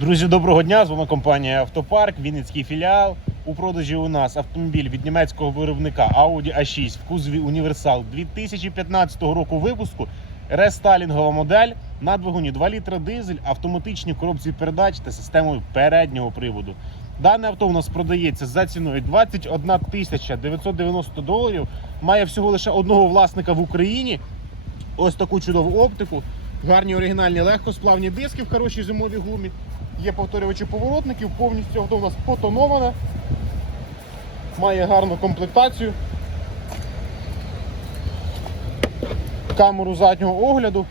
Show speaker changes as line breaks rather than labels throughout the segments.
Друзі, доброго дня! З вами компанія Автопарк, Вінницький філіал. У продажі у нас автомобіль від німецького виробника Audi A6 в кузові Універсал 2015 року випуску. Рестайлінгова модель на двигуні 2 літра дизель, автоматичні коробці передач та системою переднього приводу. Дане авто у нас продається за ціною 21 тисяча 990 доларів. Має всього лише одного власника в Україні. Ось таку чудову оптику. Гарні оригінальні легкосплавні диски в хорошій зимовій гумі. Є повторювачі поворотників, повністю авто у нас потоноване. Має гарну комплектацію. Камеру заднього огляду.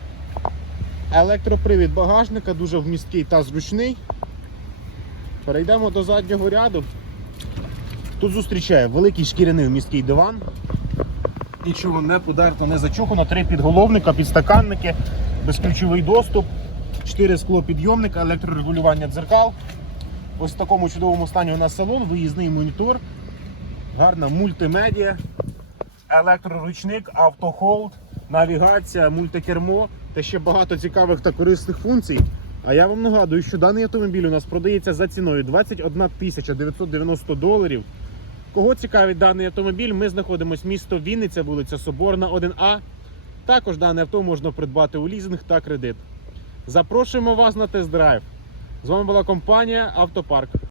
Електропривід багажника, дуже вмісткий та зручний. Перейдемо до заднього ряду. Тут зустрічає великий шкіряний вмісткий диван. Нічого не подерто, не зачухано. Три підголовника, підстаканники, безключовий доступ, чотири склопідйомника, електрорегулювання дзеркал. Ось в такому чудовому стані у нас салон, виїзний монітор, гарна мультимедіа, електроручник, автохолд, навігація, мультикермо та ще багато цікавих та корисних функцій. А я вам нагадую, що даний автомобіль у нас продається за ціною 21 990 доларів. Кого цікавить даний автомобіль, ми знаходимося місто Вінниця, вулиця Соборна, 1А. Також дане авто можна придбати у лізинг та кредит. Запрошуємо вас на тест-драйв. З вами була компанія Автопарк.